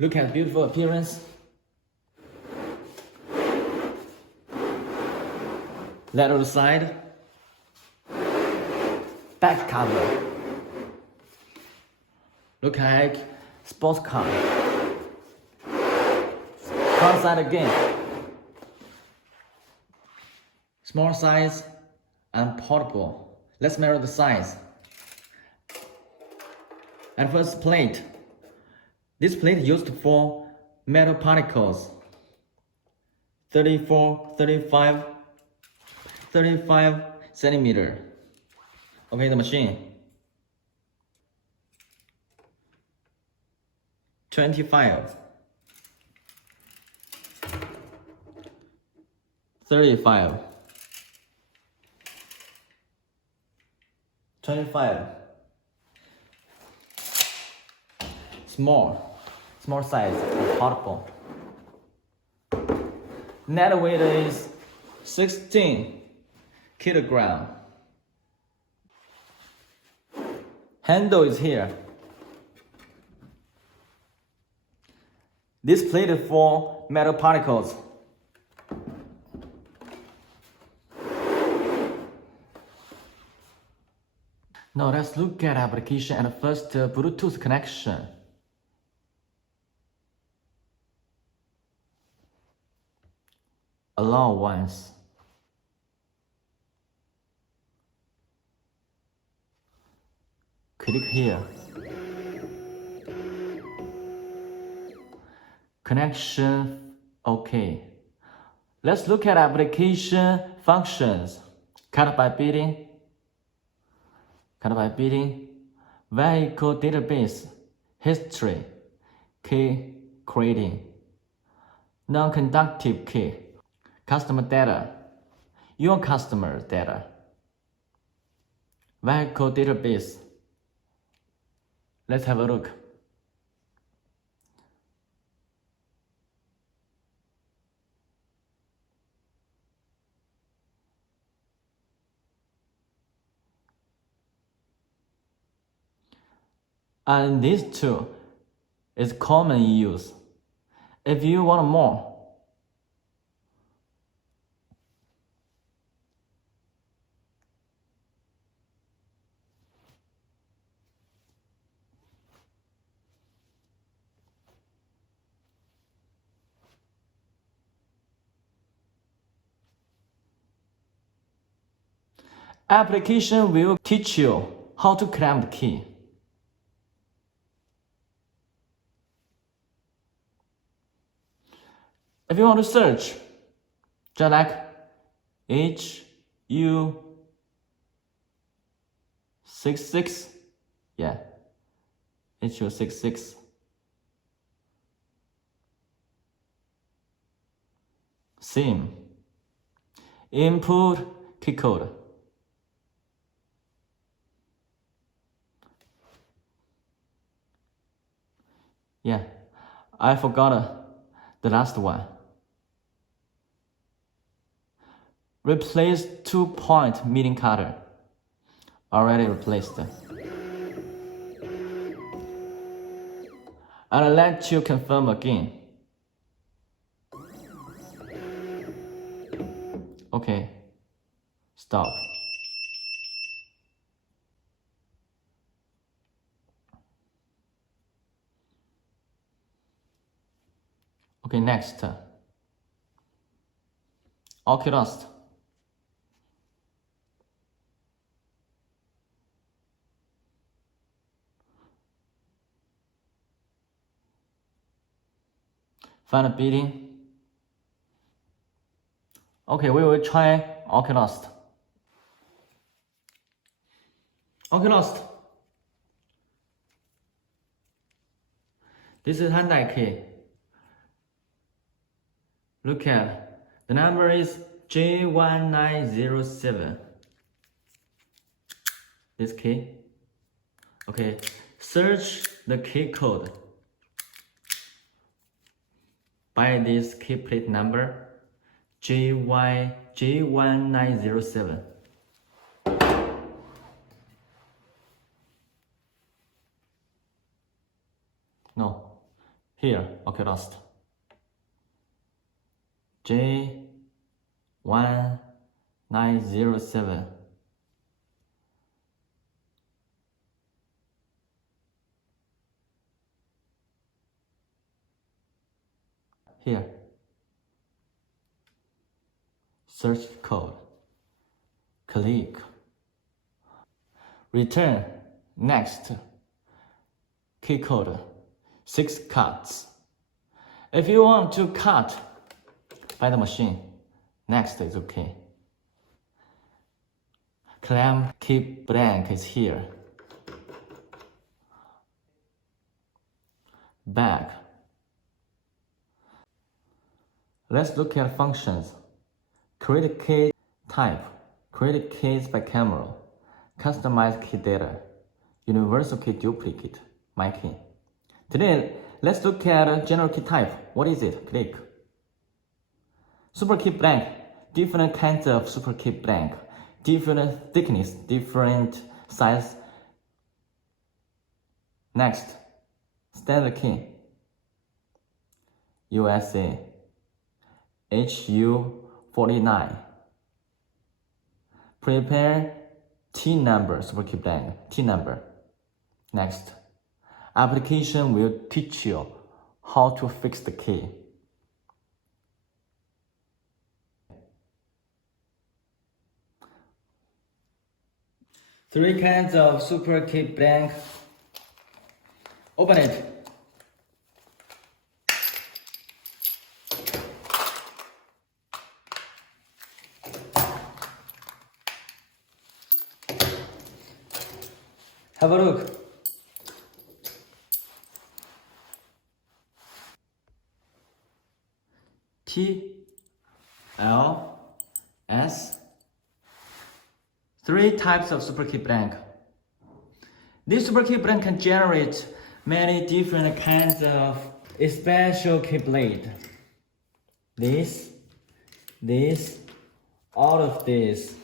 Look at beautiful appearance. Lateral side. Back cover. Look like sports car. Front side again. Small size and portable. Let's measure the size. And first plate. This plate used for metal particles. 35 centimeter. Okay, the machine. 25. 35. 25. Small size, portable. Net weight is 16 kilogram. Handle is here. This plate is for metal particles. Now let's look at application and first Bluetooth connection. Allow once. Click here. Connection OK. Let's look at application functions. Cut by beating. Vehicle database. History. Key creating. Non-conductive key. Customer data. Your customer data. Vehicle database. Let's have a look. And this tool is common in use. If you want more, application will teach you how to clamp the key. If you want to search, just like HU66, yeah, HU66. Same. Input key code. Yeah, I forgot the last one. Replace 2-point meeting cutter. Already replaced. I'll let you confirm again. Okay. Stop. Okay, next. Oculus. Find a beating. Okay, we will try Oculus. Oculus. This is Hyundai key. Look at the number is J1907. This key. Okay, search the key code by this key plate number J1907. No, Here, Oculus. J1907. Here. Search code. Click. Return. Next. Key code. 6 cuts. If you want to cut by the machine, next is okay. Clamp keep blank is here. Back. Let's look at functions. Create key type. Create keys by camera. Customize key data. Universal key duplicate. My key. Today, let's look at general key type. What is it? Click. Super key blank. Different kinds of super key blank. Different thickness, different size. Next, standard key. USA. HU49. Prepare T number, super key blank, T number. Next, application will teach you how to fix the key. Three kinds of super key blank. Open it. Have a look. T, L, S. 3 types of super key blank. This super key blank can generate many different kinds of special key blade. This, all of this.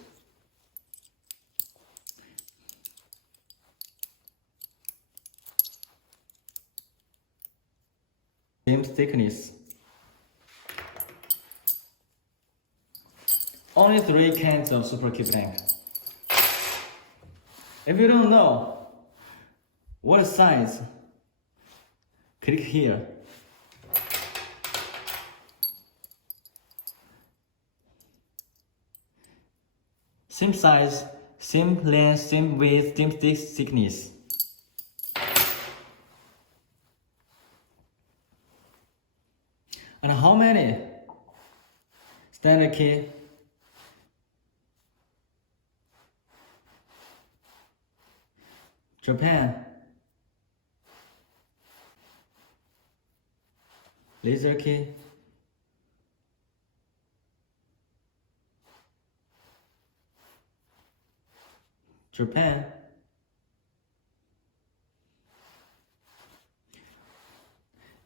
Same thickness. Only 3 kinds of super key blank. If you don't know what size, click here. Same size, same length, same width, same thickness. And how many? Standard key. Japan. Laser key. Japan.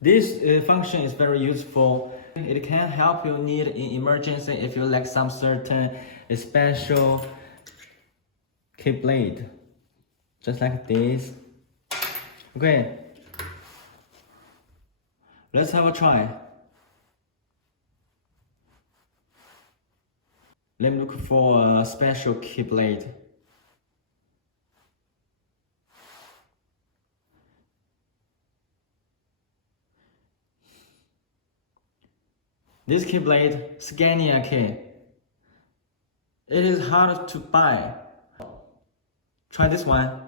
This function is very useful. It can help you need in emergency if you lack some certain special key blade. Just like this. Okay. Let's have a try. Let me look for a special key blade. This key blade, Scania key. It is hard to buy. Try this one.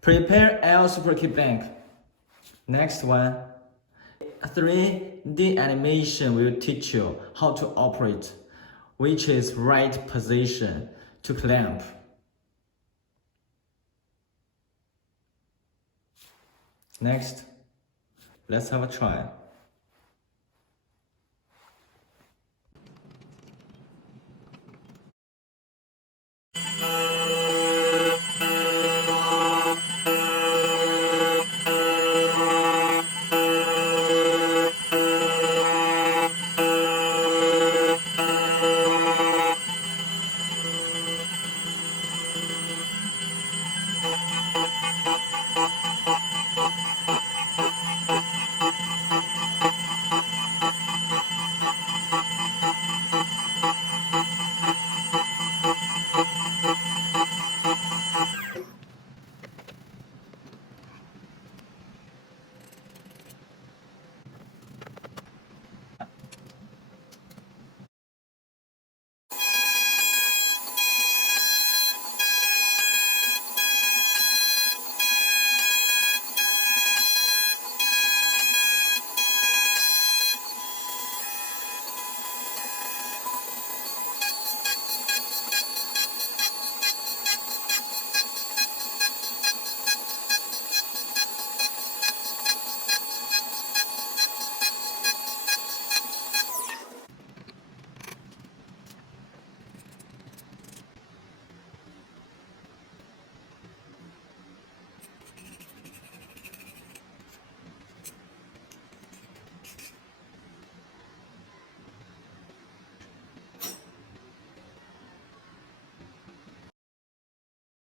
Prepare L super key blank. Next one. 3D animation will teach you how to operate, which is right position to clamp. Next, let's have a try.